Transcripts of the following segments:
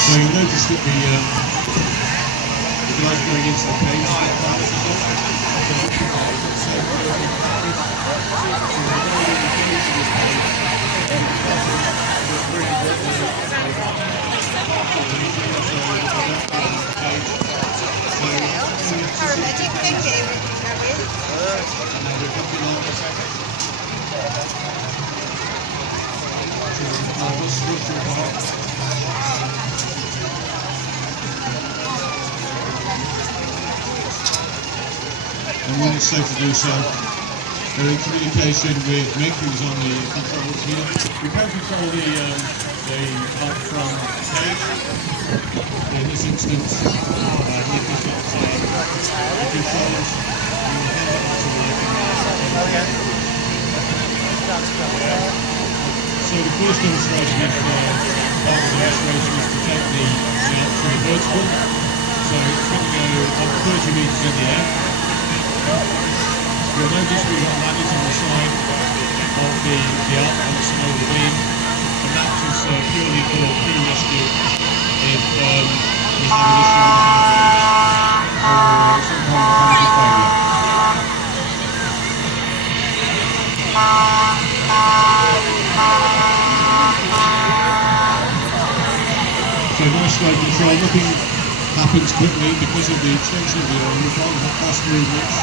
So you notice that the guys going into the cage. Paramedic, thank you. And when it's safe to do so, they're in communication with Mick, who's on the controls here. We can control the light from the cage. In this instance, Mick has got the controls. So the first demonstration of part of the demonstration is to take the electric vertical. So it's going to go up 30 metres in the air. You'll notice we've got ladders on the side of the arc on the side of the beam, and that is purely for crew rescue if we have an issue or some kind of mechanical failure. So nice slow control, nothing happens quickly because of the extension of the arm. We can't have fast movements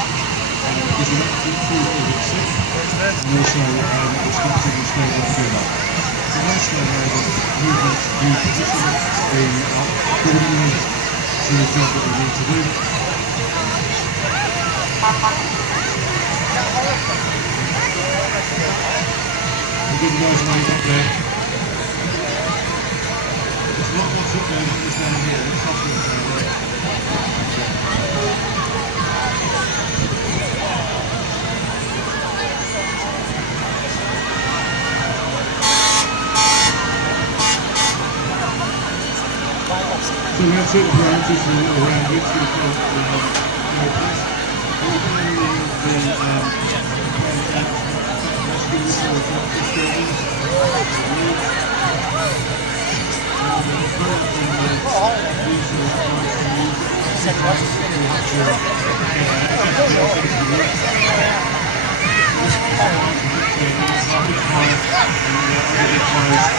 because you have to improve a bit sick, and also it's not to be stable to do that. So nice slow movements to position the arm accordingly to the job that we need to do. We'll give you guys an idea up there. It's not what's up there, it's down here. It's not what's down there. So we have certain parameters around which we can place.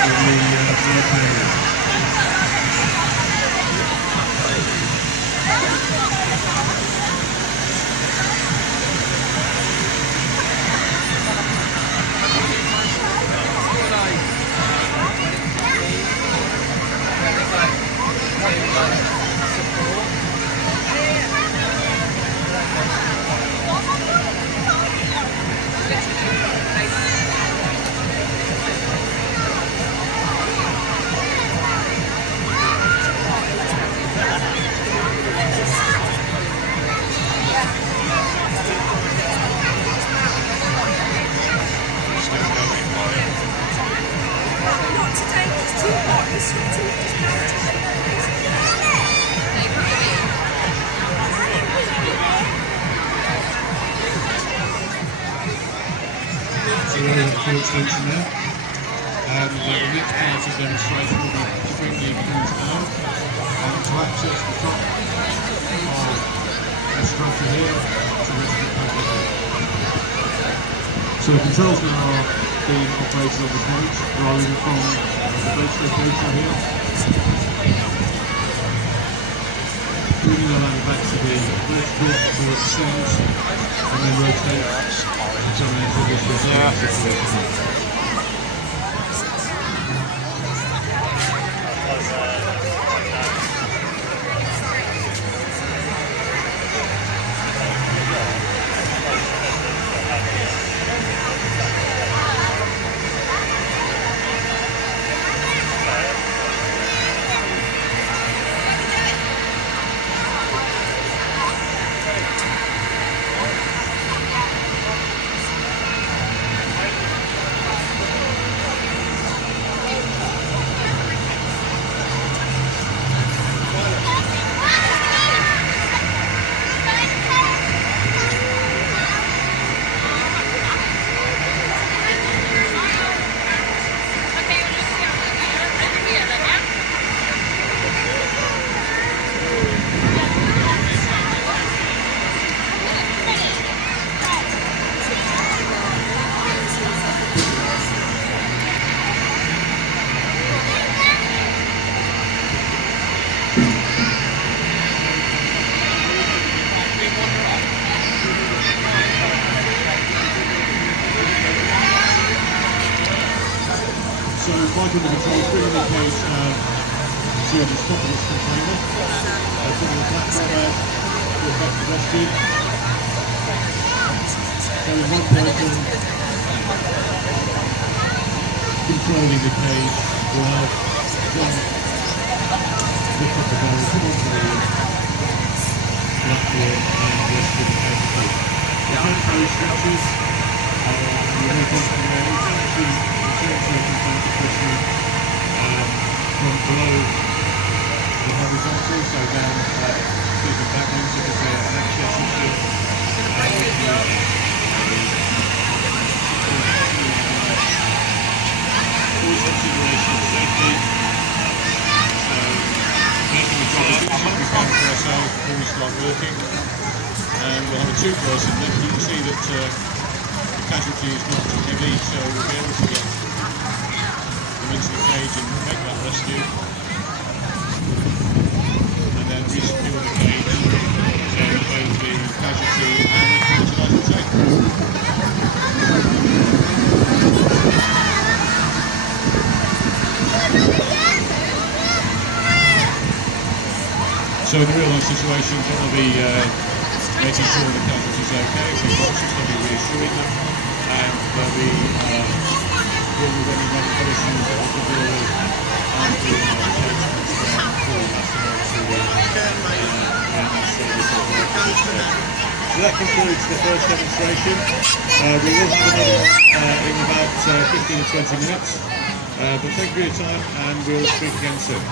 We're doing the rescue for So we're at the Fire Station now, and the next part of the demonstration will be to bring the crews down and to access the top of the structure here to rescue the public. So the controls now are being operated on the boat rather than from the boat's location here. Bringing the ladder back to the bridge port before it descends and then rotates to come into this reserve situation. So Michael the controls bringing the case to the top of this container, putting the platform out to effect the rescue. So with one person controlling the cage will help John lift up the barrel, come onto the platform and rescue the casualty. The tank those structures, you may think from there, it's actually from below the horizontal, so down to the back end, so there's an access into full consideration of safety. So making the job as easy as we can for ourselves before we start working. And we'll have a two-person lift. You can see that the casualty is not heavy, so we'll be able to get into the cage and make that rescue, and then resecure the cage, so both the casualty and the crew to life and safe. So in the real life situation, they'll be making sure the casualty's okay. If they've got she's going to be reassuring them, and they'll be deal with any medical issues that we can deal with and doing our attachments before passing on to so that concludes the first demonstration. We will have another one in about 15 or 20 minutes, but thank you for your time and we'll speak again soon.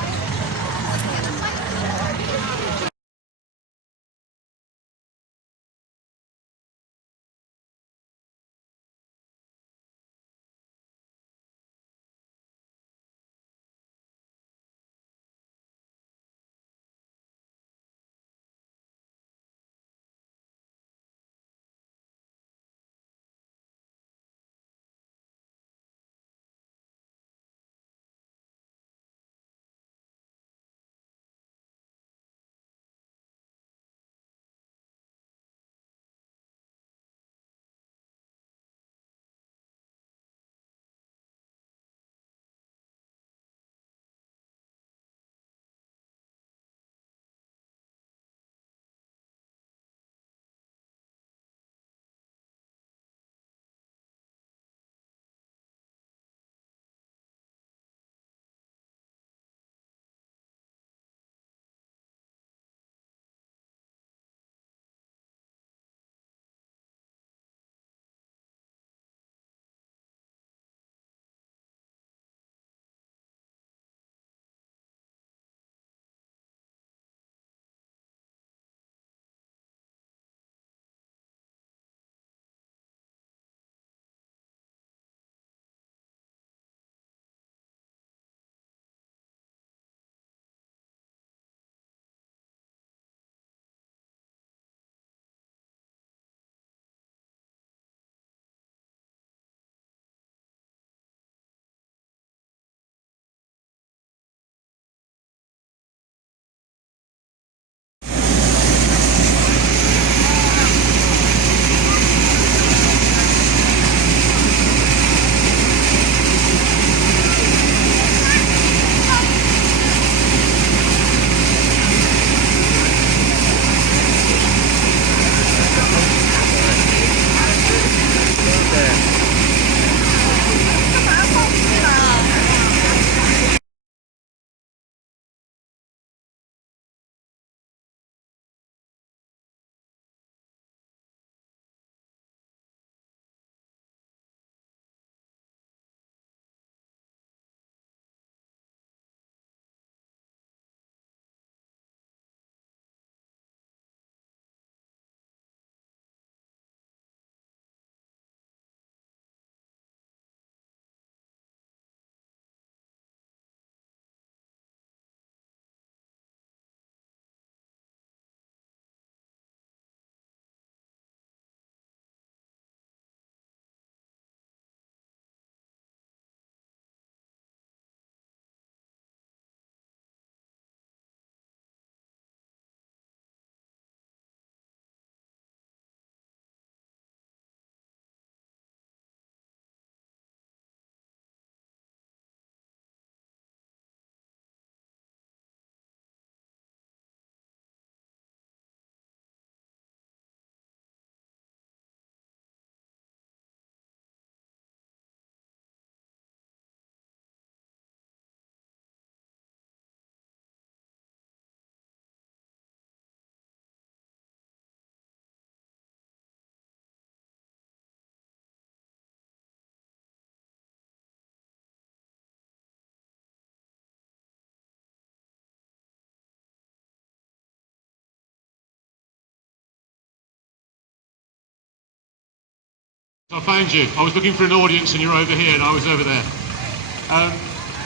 I found you. I was looking for an audience and you're over here and I was over there.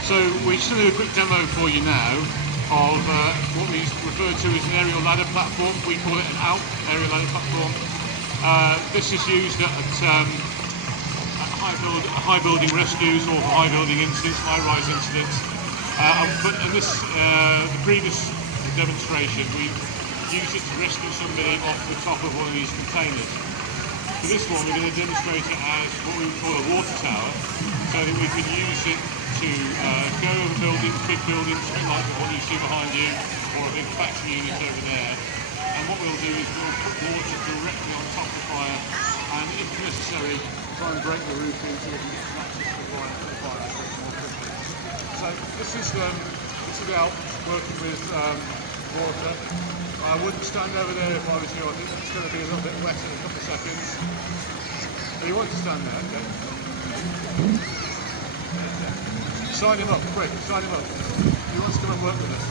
So we're just going to do a quick demo for you now of what we refer to as an aerial ladder platform. We call it an ALP, aerial ladder platform. This is used at high building rescues or high building incidents, high-rise incidents. But in this, the previous demonstration, we used it to rescue somebody off the top of one of these containers. For this one, we're going to demonstrate it as what we would call a water tower, so that we can use it to go over buildings, big buildings, something like the one you see behind you, or a big factory unit over there. And what we'll do is we'll put water directly on top of the fire, and if necessary, try and break the roof in so we can get some access to the fire more quickly. So this is the ALP working with water. I wouldn't stand over there if I was you. I think it's going to be a little bit wet in a couple of seconds. So you want to stand there, okay? Sign him up, quick, sign him up. He wants to come and work with us.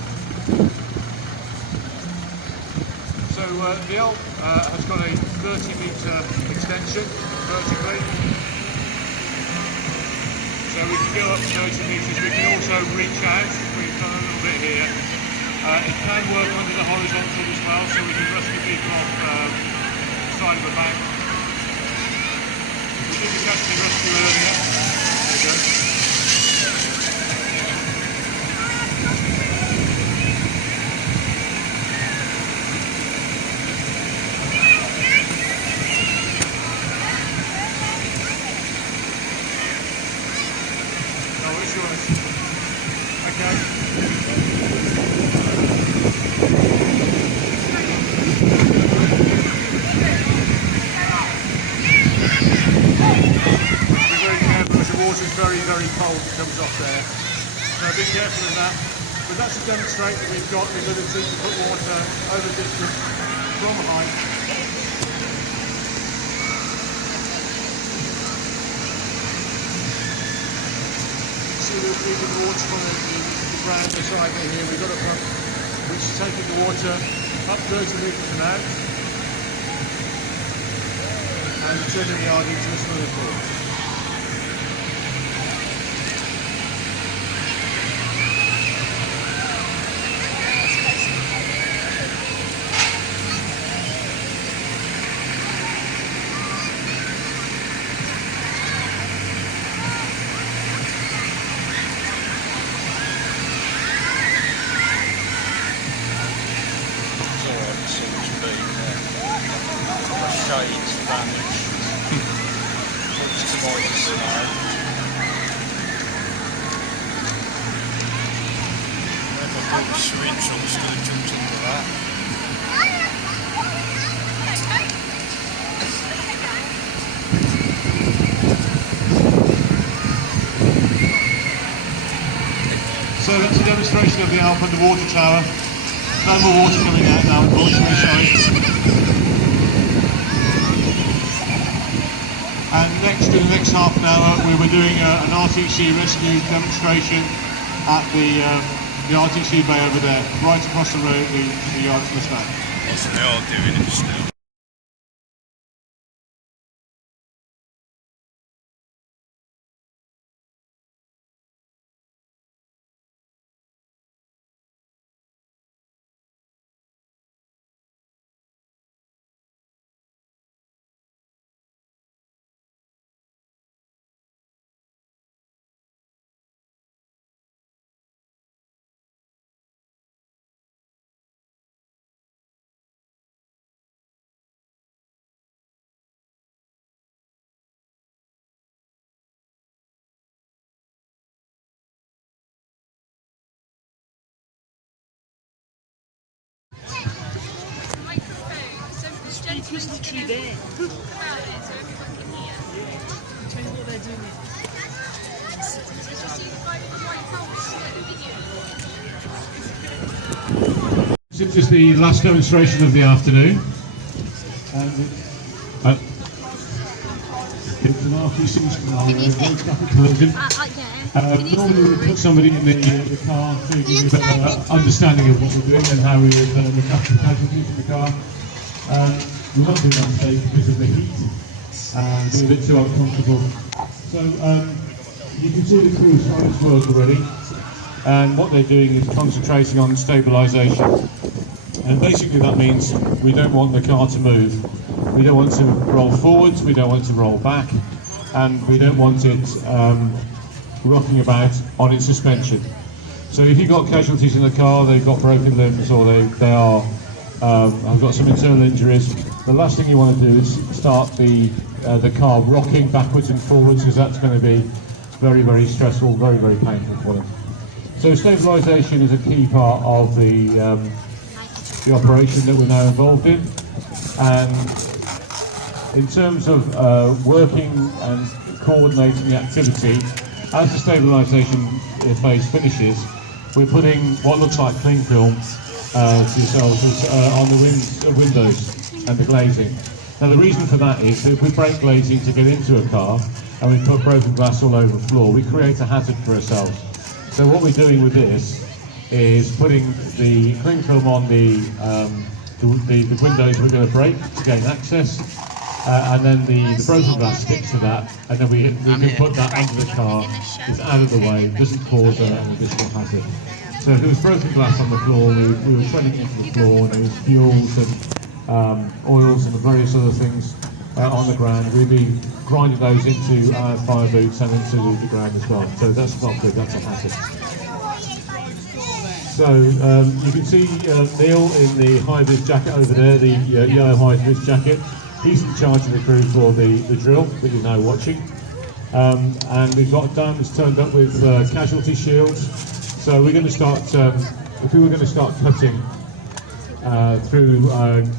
So the ALP has got a 30-metre extension vertically. So we can go up 30 metres. We can also reach out. We've done a little bit here. It can work under the horizontal as well, so we can rescue people off the side of a bank. We did the custody rescue earlier. There you go. No, it's yours. Okay. Water's very, very cold that comes off there. So be careful of that. But that's to demonstrate that we've got the ability to put water over distance from height. See we're feeding water from the ground beside me here. We've got a pump which is taking the water up 30 metres an hour and turning the yard into a swimming pool. So that's a demonstration of the ALP underwater tower. No more water coming out now, unfortunately, sorry. And next, in the next half an hour, we were doing an RTC rescue demonstration at the RTC bay over there, right across the road, the yard to the span. What's they all doing it still? It's literally there. About it, so everyone can hear. Tell you what they're doing. Did you see the guy with the white helmet in the video? This is the last demonstration of the afternoon. It's an RTC version. Normally we put somebody in the car to give you a better understanding of what we're doing and how we would look after the casualties in the car. We won't do that today because of the heat and being a bit too uncomfortable. So you can see the crew starting to work already, and what they're doing is concentrating on stabilisation. And basically that means we don't want the car to move. We don't want to roll forwards, we don't want to roll back, and we don't want it rocking about on its suspension. So if you've got casualties in the car, they've got broken limbs, or they have got some internal injuries, the last thing you want to do is start the car rocking backwards and forwards, because that's going to be very, very stressful, very, very painful for them. So stabilisation is a key part of the operation that we're now involved in. And in terms of working and coordinating the activity, as the stabilisation phase finishes, we're putting what looks like cling film to yourselves on the windows and the glazing. Now the reason for that is that if we break glazing to get into a car and we put broken glass all over the floor, we create a hazard for ourselves. So what we're doing with this is putting the cling film on the windows we're going to break to gain access, and then the broken glass sticks to that, and then we can put that under the car. It's out of the way, it doesn't cause an additional hazard. So if there was broken glass on the floor, we were treading into the floor, and there was fuels and oils and various other things on the ground, we'd be grinding those into our fire boots and into the ground as well. So that's not good, that's a hazard. So you can see Neil in the high-vis jacket over there, the yellow high-vis jacket. He's in charge of the crew for the drill that you're now watching. And we've got Dan that's turned up with casualty shields. So we're going to start, if we were going to start cutting through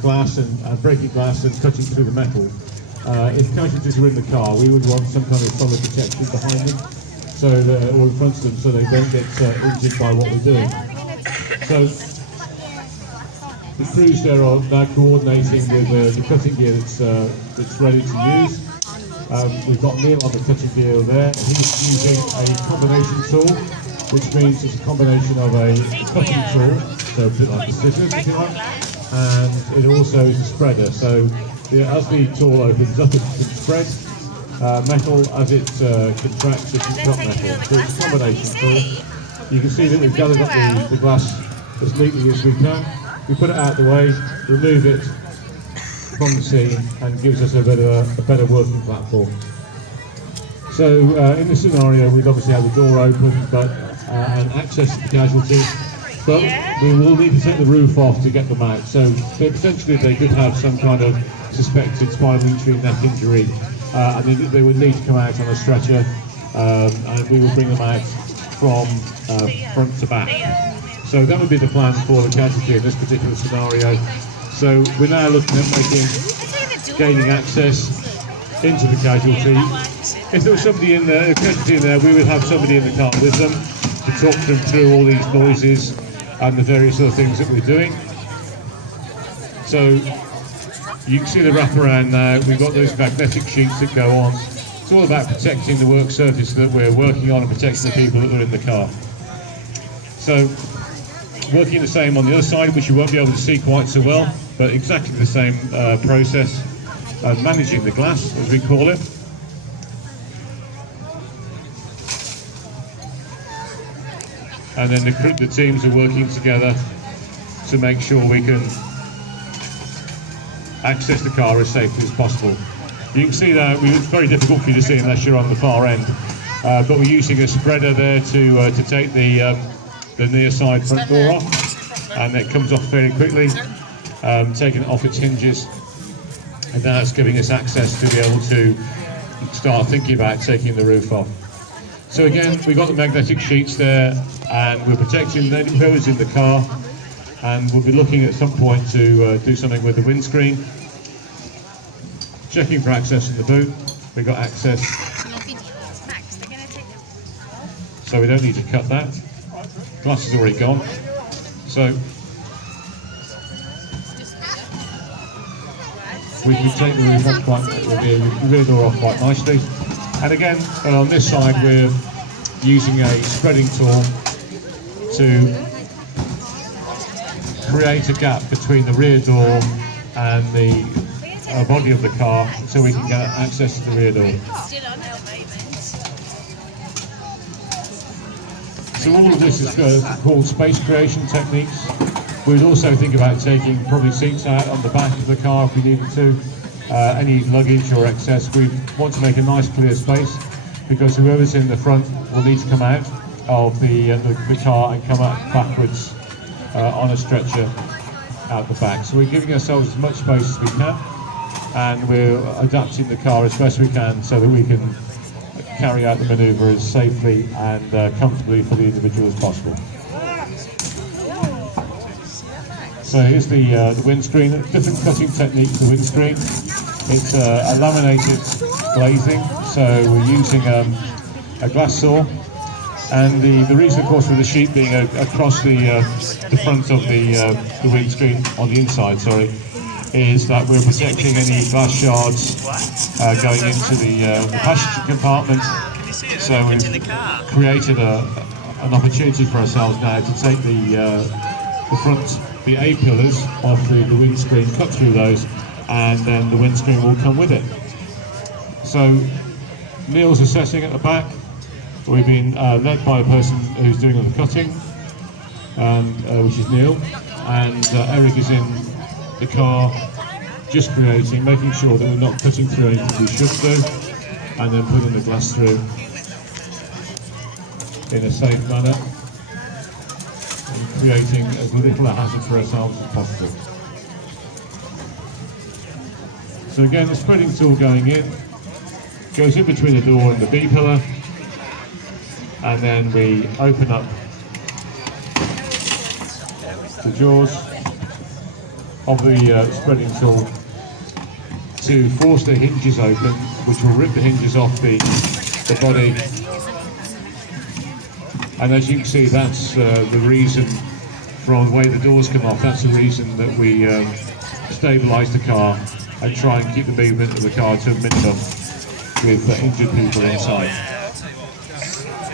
glass and breaking glass and cutting through the metal, if casualties are in the car, we would want some kind of solid protection behind them, so or in front of them, so they don't get injured by what we're doing. So the crews there are now coordinating with the cutting gear that's ready to use. We've got Neil on the cutting gear there. He's using a combination tool, which means it's a combination of a cutting tool, so a bit like the scissors if you like, and it also is a spreader. So as the tool opens up, it can spread metal. As it contracts, it can cut metal. So it's a combination tool. You can see that we've gathered up the glass as neatly as we can. We put it out the way, remove it from the scene, and gives us a better working platform. So in this scenario, we'd obviously have the door open, and access to the casualty, but we will need to take the roof off to get them out. So potentially they could have some kind of suspected spinal injury, neck injury, and they would need to come out on a stretcher, and we will bring them out from front to back. So that would be the plan for the casualty in this particular scenario. So we're now looking at gaining access into the casualty. If there was somebody in there, a casualty in there, we would have somebody in the car with them to talk them through all these noises and the various other things that we're doing. So you can see the wraparound now. We've got those magnetic sheets that go on. It's all about protecting the work surface that we're working on and protecting the people that are in the car. So working the same on the other side, which you won't be able to see quite so well, but exactly the same process, managing the glass, as we call it. And then the teams are working together to make sure we can access the car as safely as possible. You can see that it's very difficult for you to see unless you're on the far end, but we're using a spreader there to take the near side front door off, and it comes off fairly quickly, taking it off its hinges, and that's giving us access to be able to start thinking about taking the roof off. So again, we've got the magnetic sheets there, and we're protecting whoever's in the car, and we'll be looking at some point to do something with the windscreen. Checking for access in the boot. We've got access, so we don't need to cut that. Glass is already gone. So we can take the roof off the rear door off quite nicely. And again, on this side, we're using a spreading tool to create a gap between the rear door and the body of the car so we can get access to the rear door. Still on at the moment. So all of this is called space creation techniques. We'd also think about taking probably seats out on the back of the car if we needed to. Any luggage or excess, we want to make a nice clear space because whoever's in the front will need to come out of the car and come out backwards on a stretcher out the back. So we're giving ourselves as much space as we can, and we're adapting the car as best we can so that we can carry out the manoeuvre as safely and comfortably for the individual as possible. So here's the windscreen, different cutting technique for the windscreen. It's a laminated glazing, so we're using a glass saw. And the reason, of course, with the sheet being across the front of the windscreen, on the inside, sorry, is that we're protecting any glass shards going into the passenger compartment. So we've created an opportunity for ourselves now to take the front, the A pillars of the windscreen, cut through those, and then the windscreen will come with it. So Neil's assessing at the back. We've been led by a person who's doing all the cutting, which is Neil, and Eric is in the car just creating, making sure that we're not cutting through anything we should do, and then putting the glass through in a safe manner, and creating as little a hazard for ourselves as possible. So again, the spreading tool going in, goes in between the door and the B pillar, and then we open up the jaws of the spreading tool to force the hinges open, which will rip the hinges off the body. And as you can see, that's the reason, from the way the doors come off, that's the reason that we stabilise the car and try and keep the movement of the car to a minimum with injured people inside.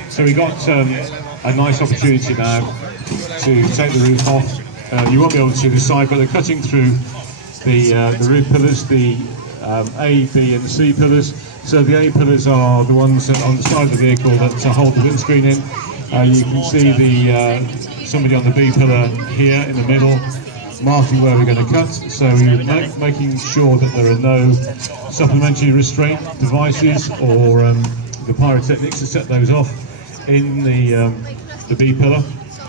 So we got a nice opportunity now to take the roof off. You won't be able to see the side, but they're cutting through the roof pillars, the A, B and C pillars. So the A pillars are the ones on the side of the vehicle that hold the windscreen in. You can see somebody on the B pillar here in the middle, marking where we're going to cut. So we're making sure that there are no supplementary restraint devices or the pyrotechnics to set those off in the B pillar.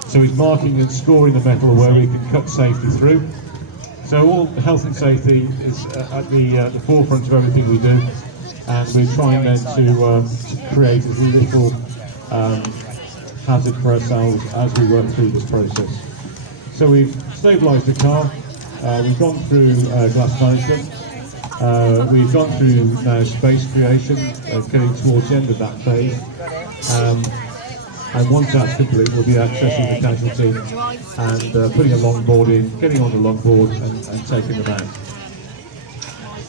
So he's marking and scoring the metal where we can cut safely through. So all health and safety is at the forefront of everything we do, and we're trying then to create as little hazard for ourselves as we work through this process. So we've stabilised the car, we've gone through glass management, we've gone through now space creation, getting towards the end of that phase. And once that's complete, we'll be accessing the casualty and putting a longboard in, getting on the longboard and taking them out.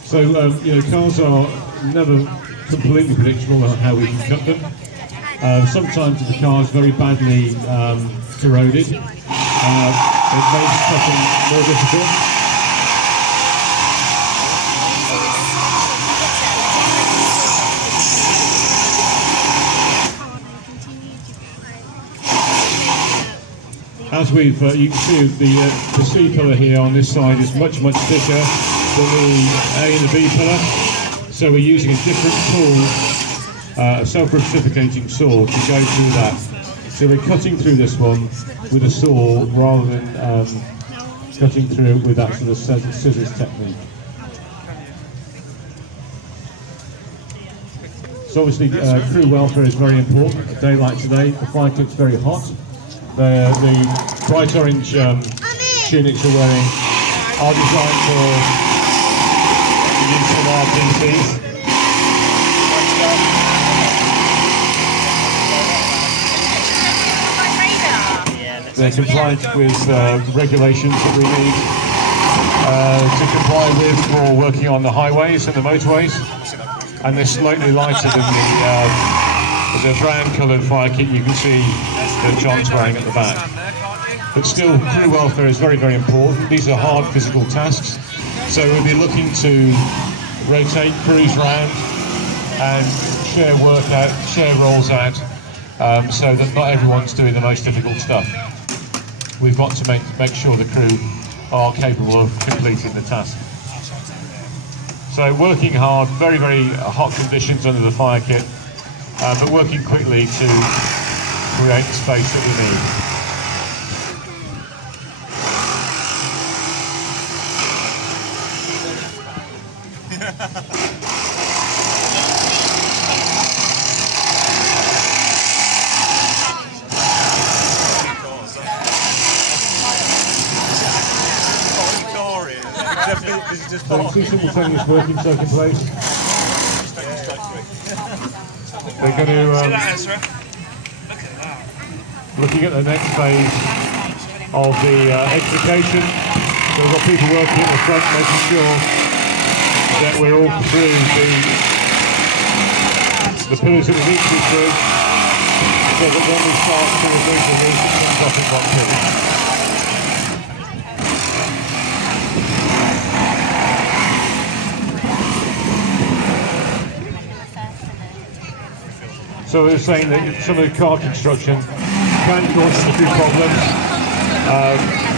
So, cars are never completely predictable on how we can cut them. Sometimes if the car is very badly corroded, it makes cutting more difficult. As we've, you can see the C pillar here on this side is much thicker than the A and the B pillar. So we're using a different tool, a self-reciprocating saw, to go through that. So we're cutting through this one with a saw rather than cutting through with that sort of scissors technique. So obviously crew welfare is very important. A day like today, the fire kit's very hot. The bright orange tunics we're wearing are designed for the use of our PCs. They're compliant with regulations that we need to comply with for working on the highways and the motorways, and they're slightly lighter than the brown coloured fire kit you can see that John's wearing at the back. But still, crew welfare is very important. These are hard physical tasks, So we'll be looking to rotate crews round and share work out, share roles out, so that not everyone's doing the most difficult stuff. We've got to make sure the crew are capable of completing the task. So working hard, very, very hot conditions under the fire kit, but working quickly to create the space that we need. So you see simultaneous working taking place. We're going to looking at the next phase of the extrication. So we've got people working at the front, making sure that we're all through the pillars that we need to be through, so that when we start to remove the roof, it comes up in one piece. So we were saying that some of the car construction can cause a few problems.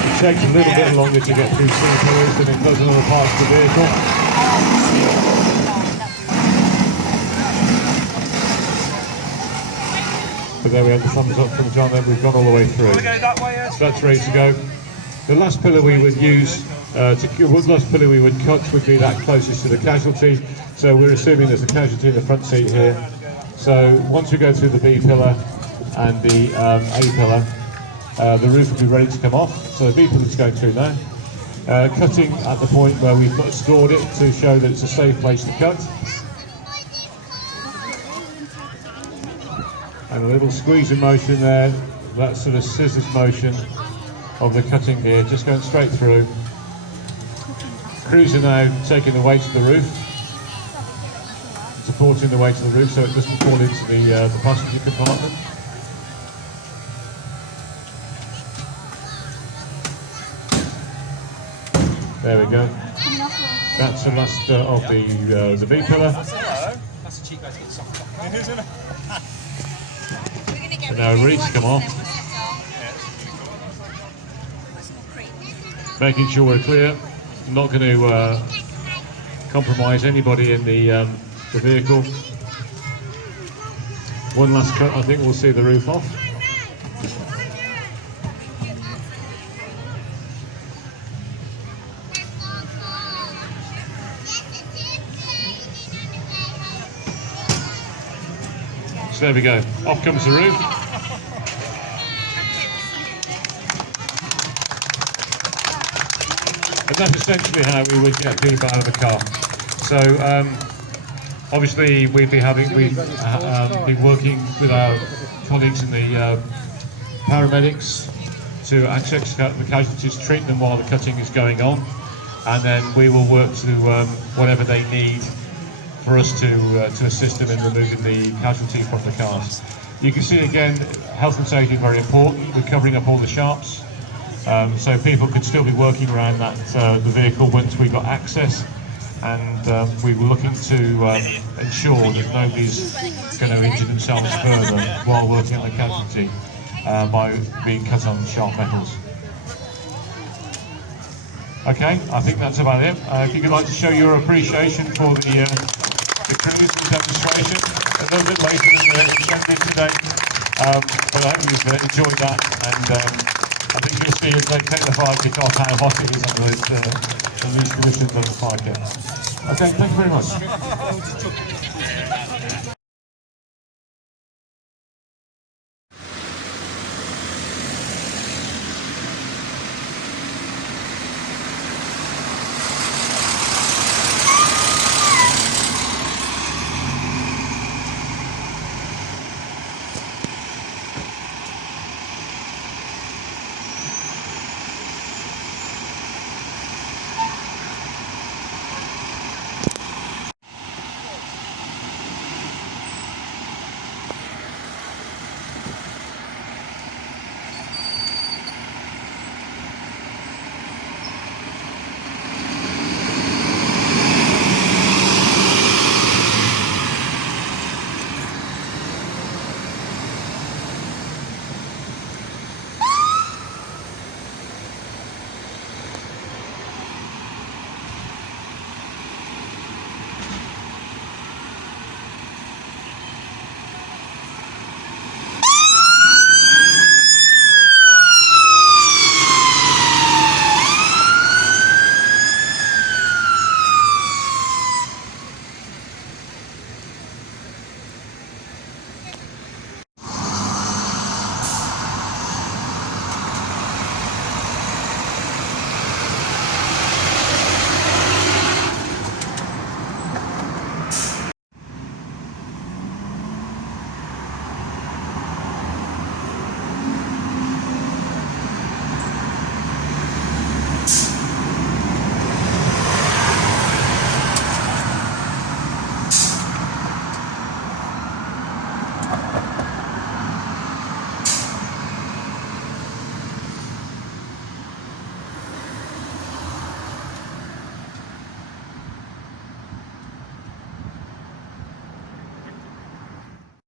It takes a little bit longer to get through C pillars than it does in other parts of the vehicle. But there we have the thumbs up from John that we've gone all the way through. So that's ready to go. The last pillar we would use, the last pillar we would cut would be that closest to the casualty. So we're assuming there's a casualty in the front seat here. So once we go through the B pillar and the A pillar, the roof will be ready to come off. So the B pillar is going through now. Cutting at the point where we've scored it to show that it's a safe place to cut. And a little squeeze motion there, that sort of scissors motion of the cutting gear, just going straight through. Crews are now taking the weight of the roof, supporting the weight of the roof so it doesn't fall into the passenger compartment. There we go. That's the last of the B pillar. That's a cheap way to get soft, isn't it? And now ready to come off. Making sure we're clear. Not going to compromise anybody in the vehicle. One last cut, I think we'll see the roof off. So there we go, off comes the roof. And that's essentially how we would get people out of the car. So obviously we've been working with our colleagues in the paramedics to access the casualties, treat them while the cutting is going on, and then we will work to whatever they need for us to assist them in removing the casualty from the cars. You can see again, health and safety is very important. We're covering up all the sharps, so people could still be working around that the vehicle once we got access, and we were looking to ensure that nobody's going to injure themselves further while working on the casualty by being cut on sharp metals. Okay, I think that's about it. If you could like to show your appreciation for the crews and demonstration, a little bit later than the intended today, but I hope you've enjoyed that, and I think you'll see as they take the fire kit off how hot it is under these conditions on the fire kit. Okay, thank you very much.